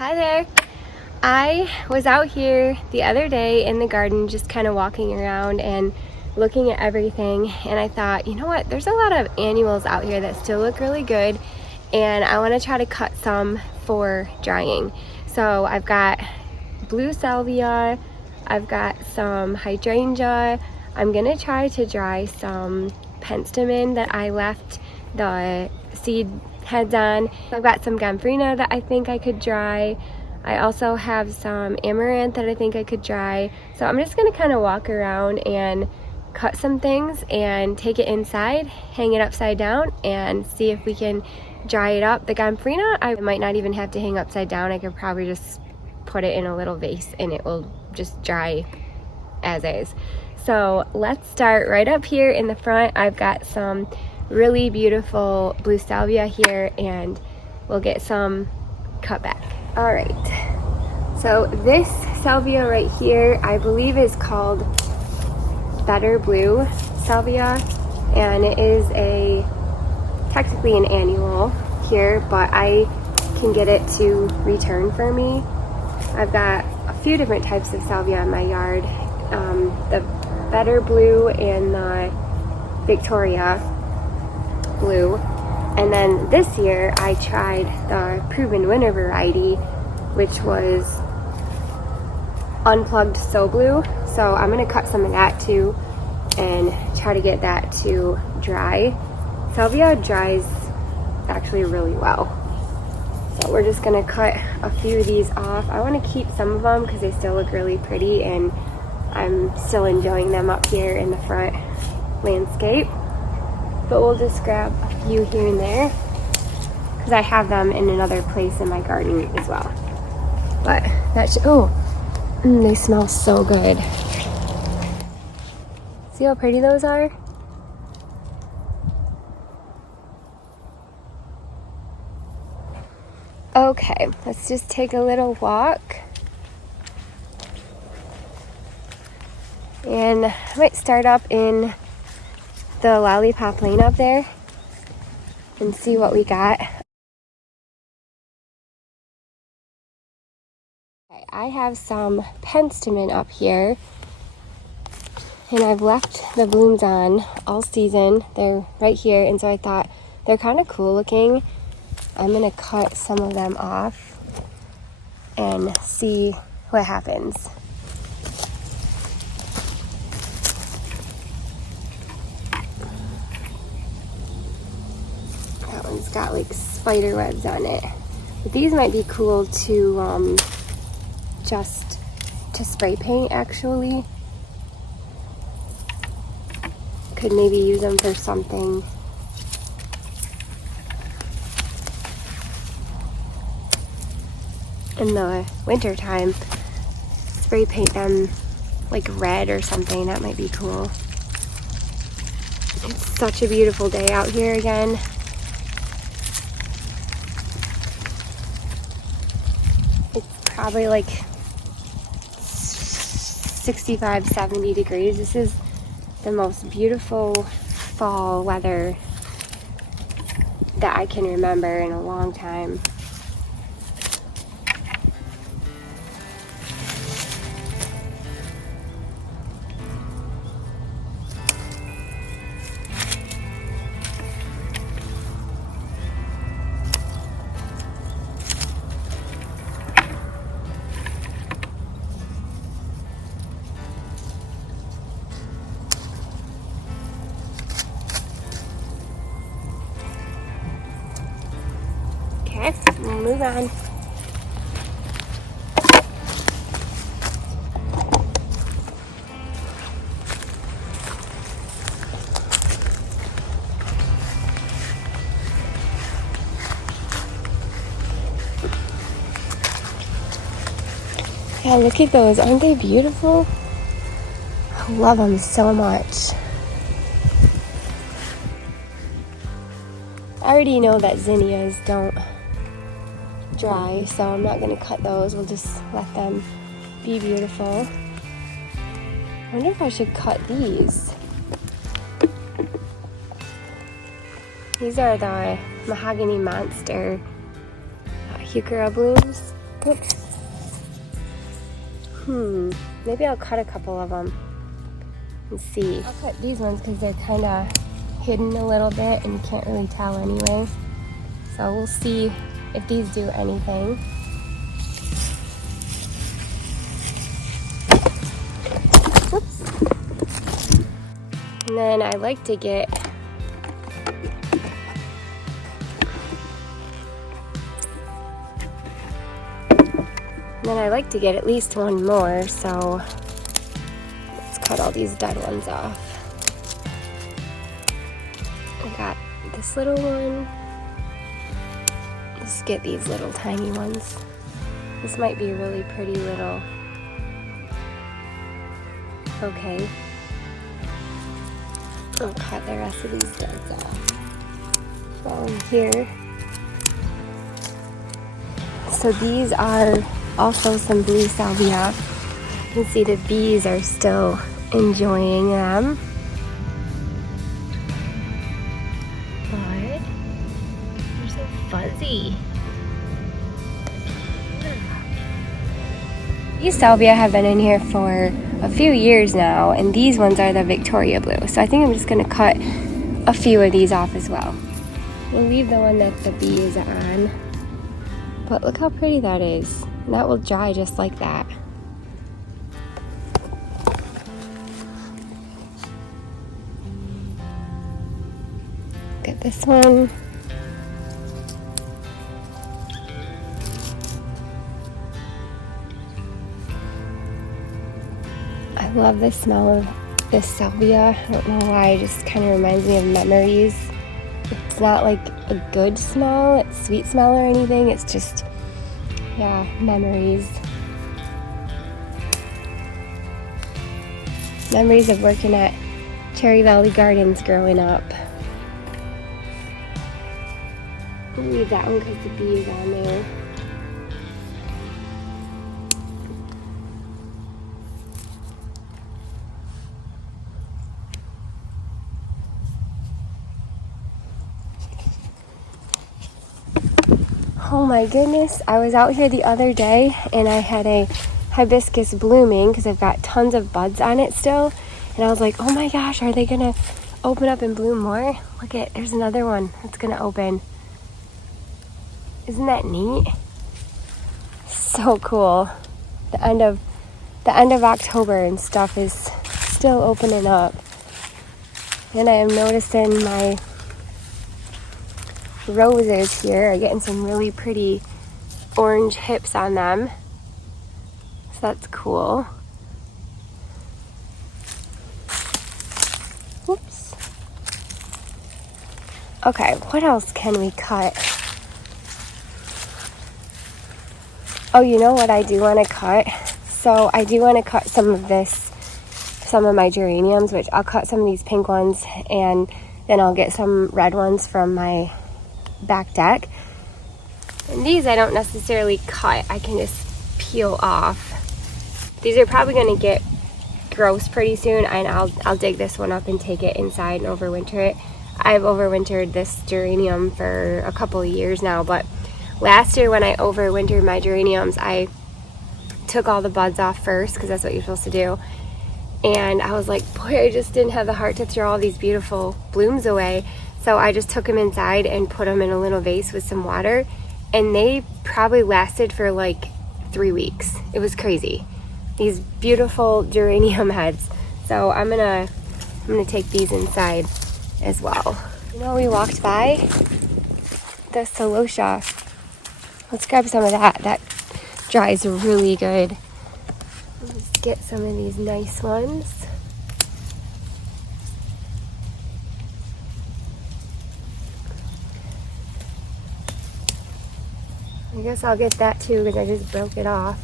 Hi there. I was out here the other day in the garden just kind of walking around and looking at everything, and I thought, you know what, there's a lot of annuals out here that still look really good, and I want to try to cut some for drying. So I've got blue salvia, I've got some hydrangea. I'm gonna try to dry some penstemon that I left the seed heads on. I've got some gomphrena that I think I could dry. I also have some amaranth that I think I could dry. So I'm just gonna kind of walk around and cut some things and take it inside, hang it upside down, and see if we can dry it up. The gomphrena, I might not even have to hang upside down. I could probably just put it in a little vase and it will just dry as is. So let's start right up here in the front. I've got some really beautiful blue salvia here, and we'll get some cut back. All right, so this salvia right here I believe is called Better Blue salvia, and it is technically an annual here, but I can get it to return for me. I've got a few different types of salvia in my yard, the Better Blue and the Victoria Blue. And then this year I tried the Proven Winner variety, which was Unplugged So Blue. So I'm gonna cut some of that too and try to get that to dry. Salvia dries actually really well. So we're just gonna cut a few of these off. I wanna keep some of them because they still look really pretty and I'm still enjoying them up here in the front landscape. But we'll just grab a few here and there because I have them in another place in my garden as well. But that should, they smell so good. See how pretty those are? Okay, let's just take a little walk. And I might start up in the lollipop lane up there and see what we got. Okay, I have some penstemon up here, and I've left the blooms on all season. They're right here, and so I thought they're kind of cool looking. I'm gonna cut some of them off and see what happens. That one's got like spider webs on it. But these might be cool to just to spray paint actually. Could maybe use them for something. In the winter time, spray paint them like red or something. That might be cool. It's such a beautiful day out here again. It's probably like 65, 70 degrees. This is the most beautiful fall weather that I can remember in a long time. Okay, we'll move on. Yeah, look at those. Aren't they beautiful? I love them so much. I already know that zinnias don't dry, so I'm not going to cut those. We'll just let them be beautiful. I wonder if I should cut these. These are the Mahogany Monster heuchera blooms. Oops. Maybe I'll cut a couple of them and see. I'll cut these ones because they're kind of hidden a little bit and you can't really tell anyway. So we'll see if these do anything. Whoops. And then I like to get at least one more, so let's cut all these dead ones off. I got this little one. Let's get these little tiny ones. This might be a really pretty little bouquet. I'll cut the rest of these deads off. While I'm here. So these are also some blue salvia. You can see the bees are still enjoying them. But they're so fuzzy. These salvia have been in here for a few years now, and these ones are the Victoria blue. So I think I'm just going to cut a few of these off as well. We'll leave the one that the bee is on. But look how pretty that is. And that will dry just like that. Look at this one. I love the smell of this salvia. I don't know why, it just kind of reminds me of memories. It's not like a good smell, it's sweet smell or anything, it's just, yeah, memories. Memories of working at Cherry Valley Gardens growing up. I'll leave that one because the bee is on there. Oh my goodness, I was out here the other day and I had a hibiscus blooming because I've got tons of buds on it still. And I was like, oh my gosh, are they gonna open up and bloom more? Look at, there's another one that's gonna open. Isn't that neat? So cool. The end of October and stuff is still opening up. And I am noticing my roses here are getting some really pretty orange hips on them. So that's cool. Whoops. Okay, what else can we cut? Oh, you know what I do want to cut? So I do want to cut some of my geraniums, which I'll cut some of these pink ones and then I'll get some red ones from my back deck. And these I don't necessarily cut, I can just peel off. These are probably going to get gross pretty soon, and I'll dig this one up and take it inside and overwinter it. I've overwintered this geranium for a couple of years now, but last year when I overwintered my geraniums, I took all the buds off first because that's what you're supposed to do. And I was like, boy, I just didn't have the heart to throw all these beautiful blooms away. So I just took them inside and put them in a little vase with some water, and they probably lasted for like 3 weeks. It was crazy. These beautiful geranium heads. So I'm gonna take these inside as well. You know, we walked by the celosia. Let's grab some of that. That dries really good. Let's get some of these nice ones. I guess I'll get that too because I just broke it off.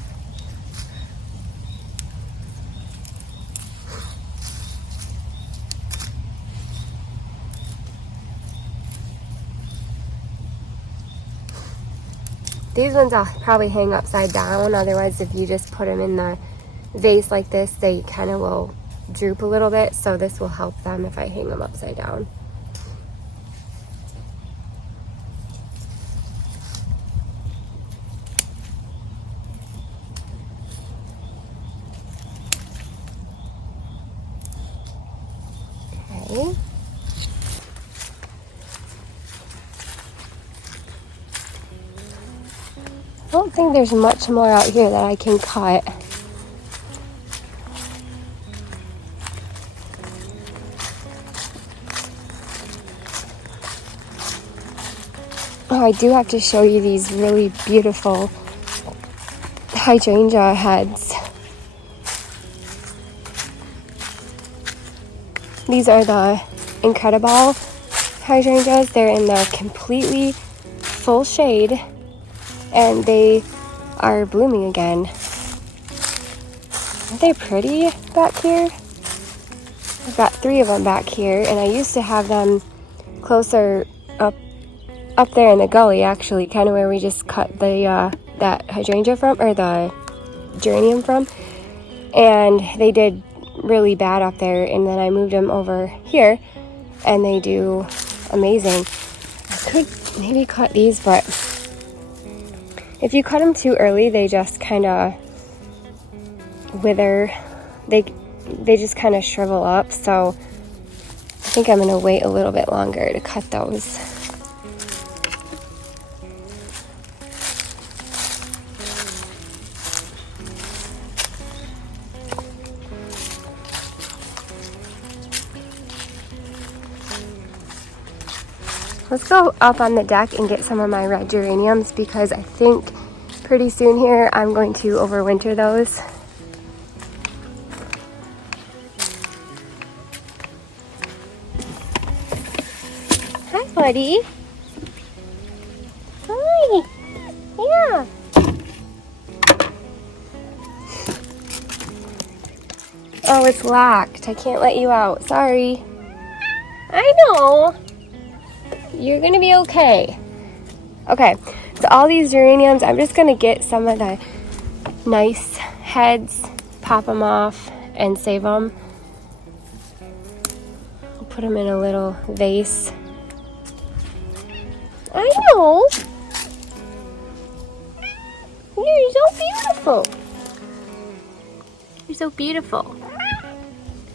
These ones I'll probably hang upside down, otherwise if you just put them in the vase like this, they kind of will droop a little bit, so this will help them if I hang them upside down. I don't think there's much more out here that I can cut. Oh, I do have to show you these really beautiful hydrangea heads. These are the Incredible hydrangeas. They're in the completely full shade and they are blooming again. Aren't they pretty back here? I've got 3 of them back here, and I used to have them closer up there in the gully, actually, kind of where we just cut the that hydrangea from, or the geranium from, and they did really bad up there, and then I moved them over here and they do amazing. I could maybe cut these, but if you cut them too early, they just kind of wither. They just kind of shrivel up, so I think I'm going to wait a little bit longer to cut those. Let's go up on the deck and get some of my red geraniums, because I think pretty soon here I'm going to overwinter those. Hi, buddy. Hi. Yeah. Oh, it's locked. I can't let you out. Sorry. I know. You're gonna be okay. Okay, so all these geraniums, I'm just gonna get some of the nice heads, pop them off, and save them. Put them in a little vase. I know. You're so beautiful. You're so beautiful.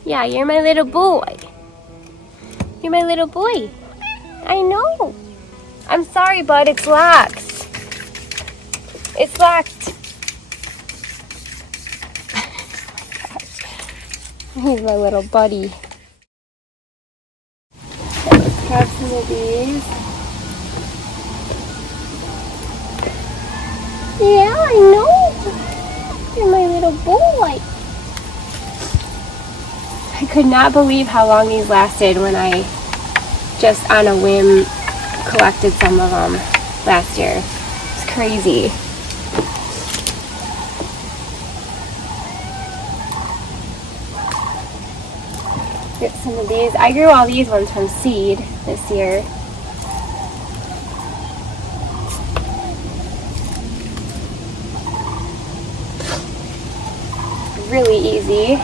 Yeah, you're my little boy. You're my little boy. I know. I'm sorry, bud. It's locked. It's locked. He's my little buddy. Okay, let's grab some of these. Yeah, I know. You're my little boy. I could not believe how long these lasted when I just on a whim collected some of them last year. It's crazy. Get some of these. I grew all these ones from seed this year. Really easy.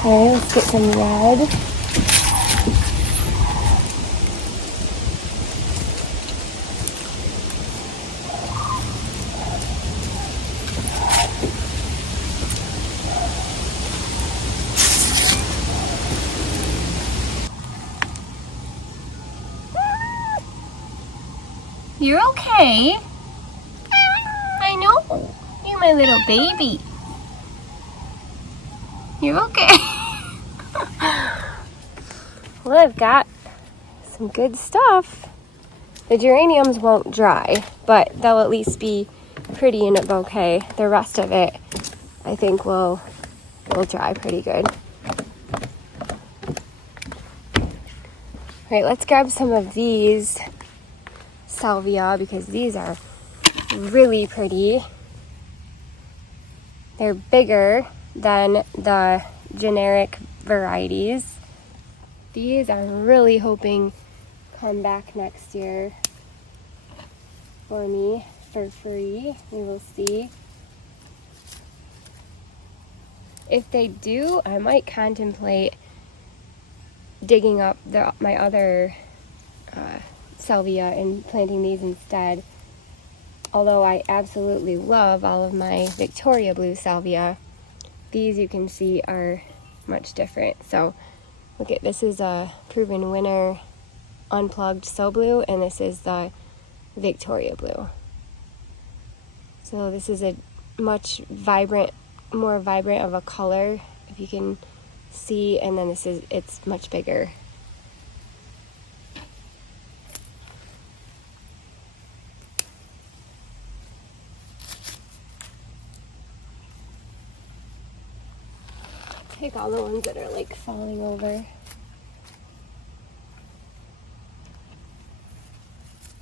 Okay, let's get some red. You're okay. I know. You're my little baby. You're okay. Well, I've got some good stuff. The geraniums won't dry, but they'll at least be pretty in a bouquet. The rest of it, I think, will dry pretty good. All right, let's grab some of these salvia, because these are really pretty. They're bigger than the generic varieties. These I'm really hoping come back next year for me for free. We will see. If they do, I might contemplate digging up my other salvia and planting these instead. Although I absolutely love all of my Victoria blue salvia, these you can see are much different. So look at this, is a proven winner unplugged So Blue, and this is the Victoria Blue. So this is a much more vibrant of a color, if you can see, and then it's much bigger. Take all the ones that are like falling over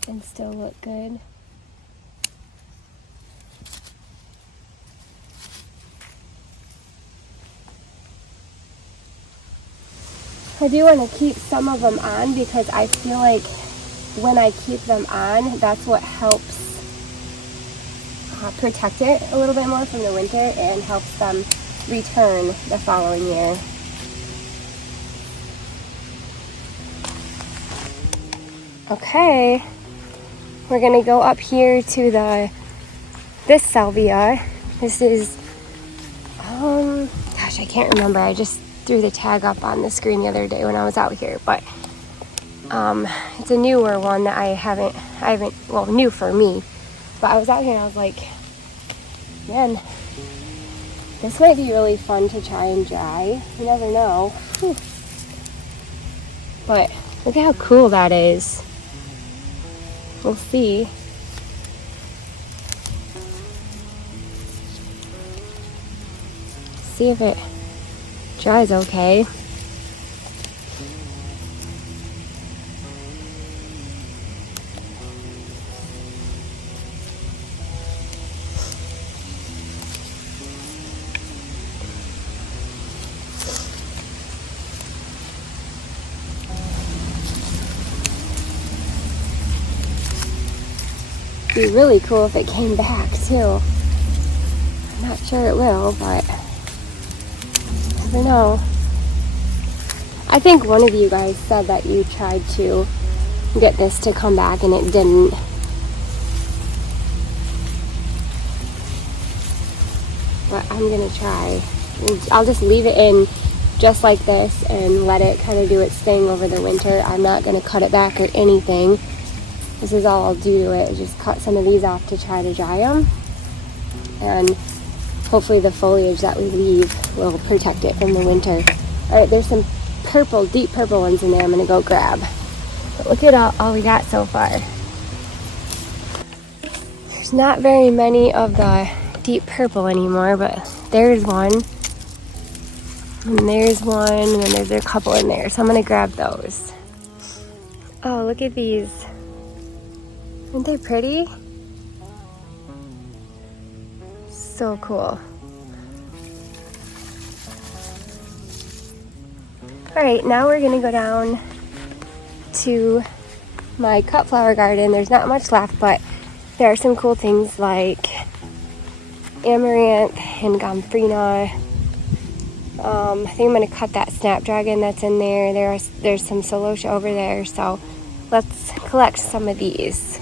and still look good. I do want to keep some of them on because I feel like when I keep them on, that's what helps protect it a little bit more from the winter and helps them return the following year. Okay, we're gonna go up here to this salvia. This is, gosh, I can't remember. I just threw the tag up on the screen the other day when I was out here, but it's a newer one that I haven't, well, new for me, but I was out here and I was like, man, this might be really fun to try and dry. You never know. Whew. But look at how cool that is. We'll see. See if it dries okay. It'd be really cool if it came back too. I'm not sure it will, but never know. I think one of you guys said that you tried to get this to come back and it didn't. But I'm gonna try. I'll just leave it in just like this and let it kind of do its thing over the winter. I'm not gonna cut it back or anything. This is all I'll do to it, is just cut some of these off to try to dry them. And hopefully the foliage that we leave will protect it from the winter. Alright, there's some purple, deep purple ones in there I'm gonna go grab. But look at all we got so far. There's not very many of the deep purple anymore, but there's one. And there's one, and then there's a couple in there. So I'm gonna grab those. Oh, look at these. Aren't they pretty? So cool. Alright, now we're gonna go down to my cut flower garden. There's not much left, but there are some cool things like amaranth and gomphrena. I think I'm gonna cut that snapdragon that's in there. There's some celosia over there, so let's collect some of these.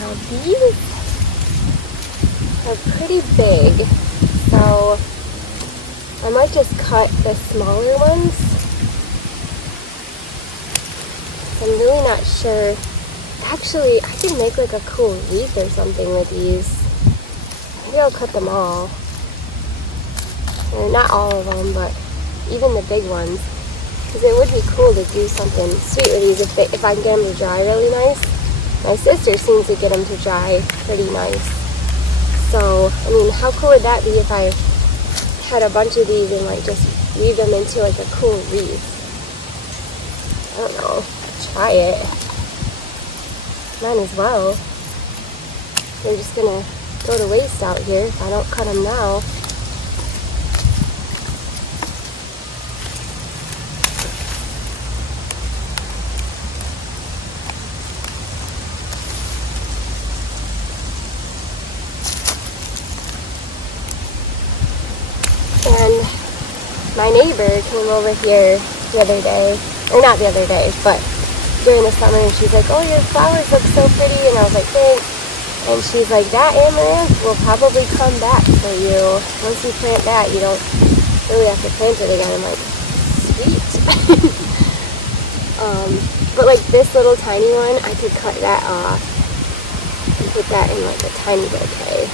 Now these are pretty big, so I might just cut the smaller ones. I'm really not sure. Actually, I could make like a cool wreath or something with these. Maybe I'll cut them all. Or not all of them, but even the big ones. Because it would be cool to do something sweet with these if I can get them to dry really nice. My sister seems to get them to dry pretty nice. So, I mean, how cool would that be if I had a bunch of these and like just weave them into like a cool wreath? I don't know. Try it. Might as well. They're just gonna go to waste out here if I don't cut them now. And my neighbor came over here the other day, or not the other day, but during the summer, and she's like, oh, your flowers look so pretty, and I was like, thanks. And she's like, that amaranth will probably come back for you. Once you plant that, you don't really have to plant it again. I'm like, sweet. But like this little tiny one, I could cut that off and put that in like a tiny bouquet.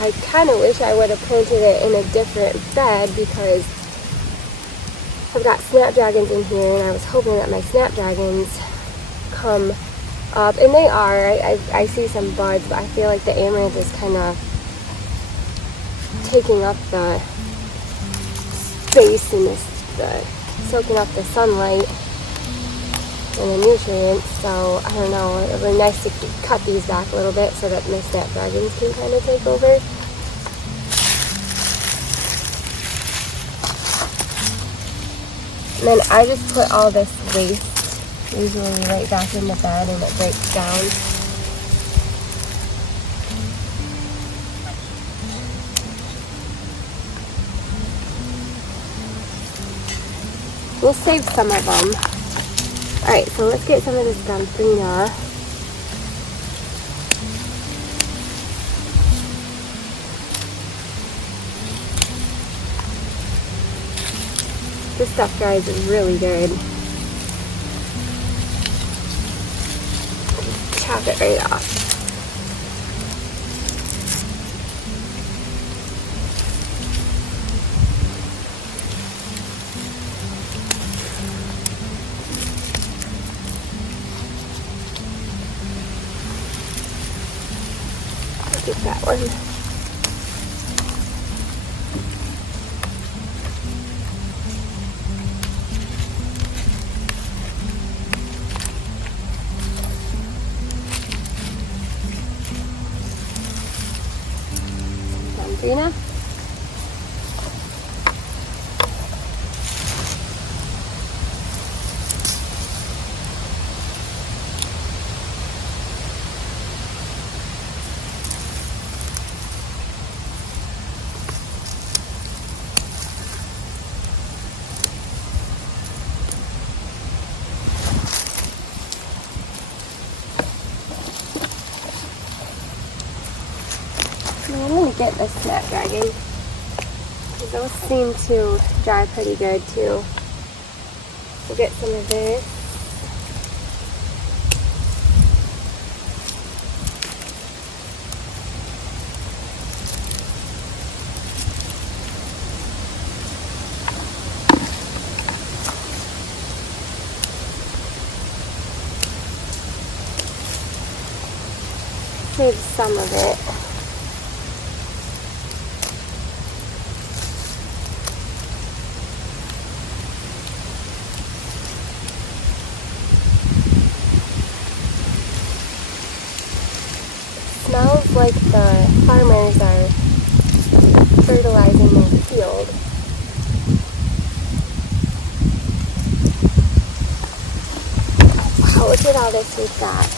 I kind of wish I would have planted it in a different bed because I've got snapdragons in here, and I was hoping that my snapdragons come up, and they are. I see some buds, but I feel like the amaranth is kind of taking up the space and soaking up the sunlight and the nutrients. So I don't know, it would be nice to cut these back a little bit so that my snapdragons can kind of take over. And then I just put all this waste usually right back in the bed, and it breaks down. We'll save some of them. Alright, so let's get some of this Gomphorina. This stuff, guys, is really good. Chop it right off. I'll get that one. Gomphorina. I'm going to get the snapdragon, because those seem to dry pretty good too. We'll get some of this. Save some of it. Smells like the farmers are fertilizing their field. Wow, look at all this we've got.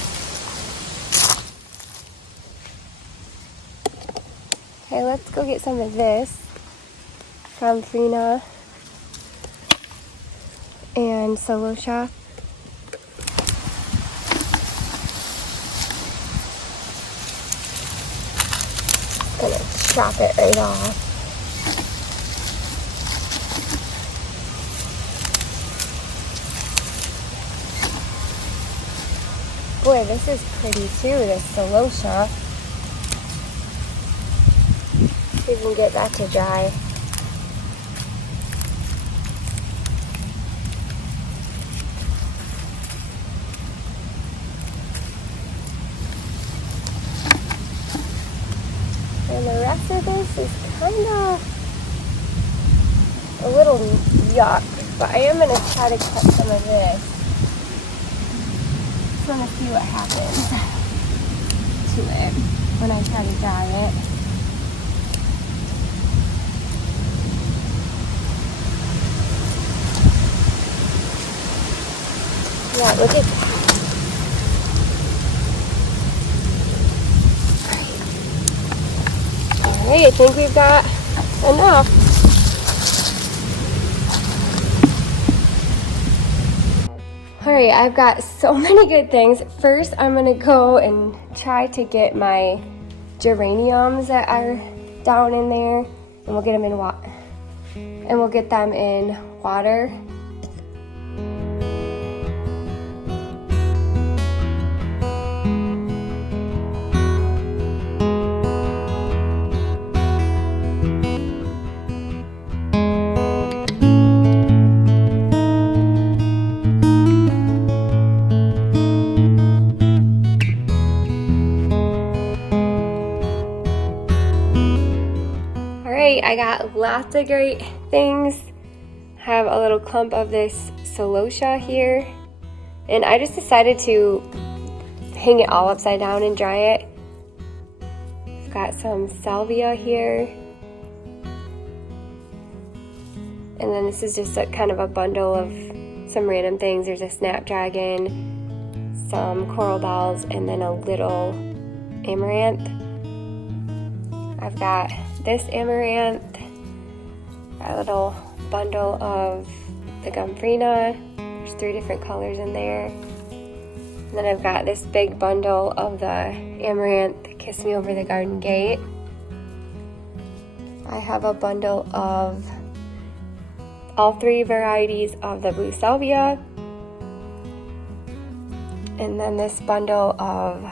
Okay, let's go get some of this Gomphorina and salvia. Gonna chop it right off. Boy, this is pretty too, this salvia. See if we can get that to dry. And the rest of this is kind of a little yuck, but I am going to try to cut some of this. Just want to see what happens to it when I try to dry it. Yeah, look at that. Alright, I think we've got enough. All right, I've got so many good things. First, I'm gonna go and try to get my geraniums that are down in there, and we'll get them in water. I got lots of great things. I have a little clump of this celosia here, and I just decided to hang it all upside down and dry it. I've got some salvia here, and then this is just kind of a bundle of some random things. There's a snapdragon, some coral bells, and then a little amaranth. I've got this amaranth, got a little bundle of the gomphrena. There's 3 different colors in there. And then I've got this big bundle of the amaranth, Kiss Me Over the Garden Gate. I have a bundle of all 3 varieties of the blue salvia. And then this bundle of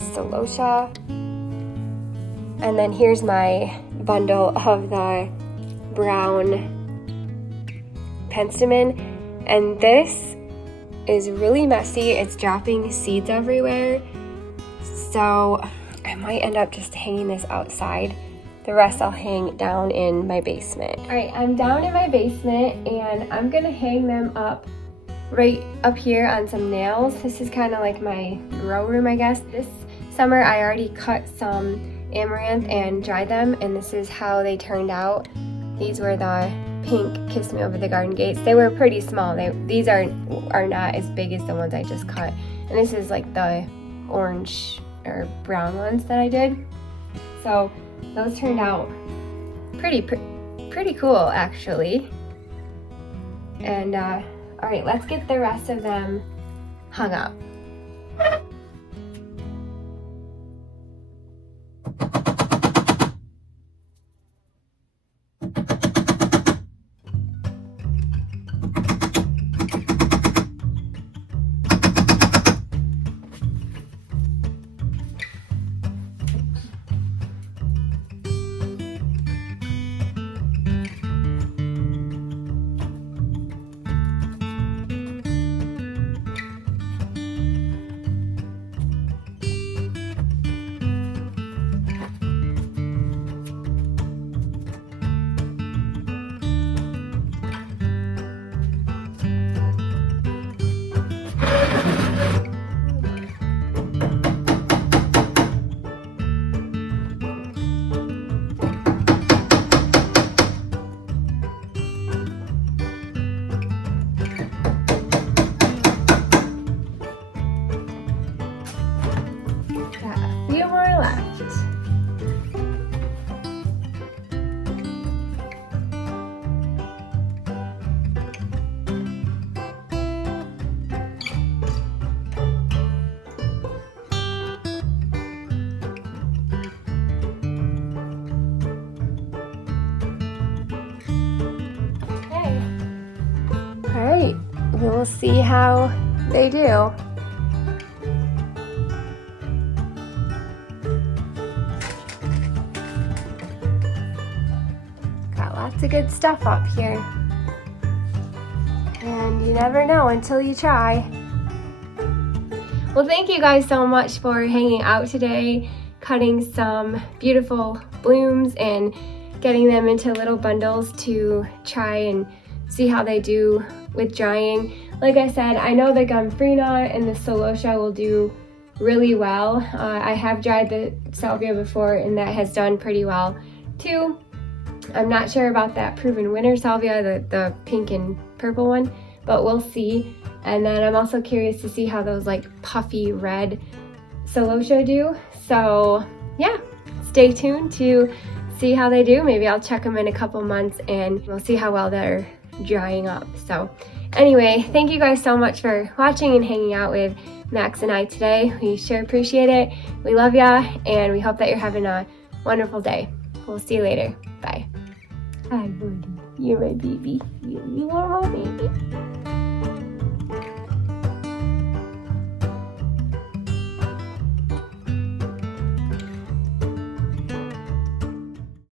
celosia. And then here's my bundle of the brown penstemon. And this is really messy. It's dropping seeds everywhere. So I might end up just hanging this outside. The rest I'll hang down in my basement. All right, I'm down in my basement and I'm gonna hang them up right up here on some nails. This is kind of like my grow room, I guess. This summer I already cut some amaranth and dried them, and this is how they turned out. These were the pink Kiss Me Over the Garden Gates. They were pretty small. These are not as big as the ones I just cut. And this is like the orange or brown ones that I did. So those turned out pretty cool actually. And all right, let's get the rest of them hung up. Alright, we'll see how they do. Got lots of good stuff up here. And you never know until you try. Well, thank you guys so much for hanging out today, cutting some beautiful blooms and getting them into little bundles to try and see how they do with drying. Like I said, I know the gomphrena and the celosia will do really well. I have dried the salvia before and that has done pretty well too. I'm not sure about that proven winner salvia, the pink and purple one, but we'll see. And then I'm also curious to see how those like puffy red celosia do. So yeah, stay tuned to see how they do. Maybe I'll check them in a couple months and we'll see how well they're drying up. So anyway, thank you guys so much for watching and hanging out with Max and I today. We sure appreciate it. We love ya, and we hope that you're having a wonderful day. We'll see you later. Bye. Hi, buddy. You're my baby. You are my baby.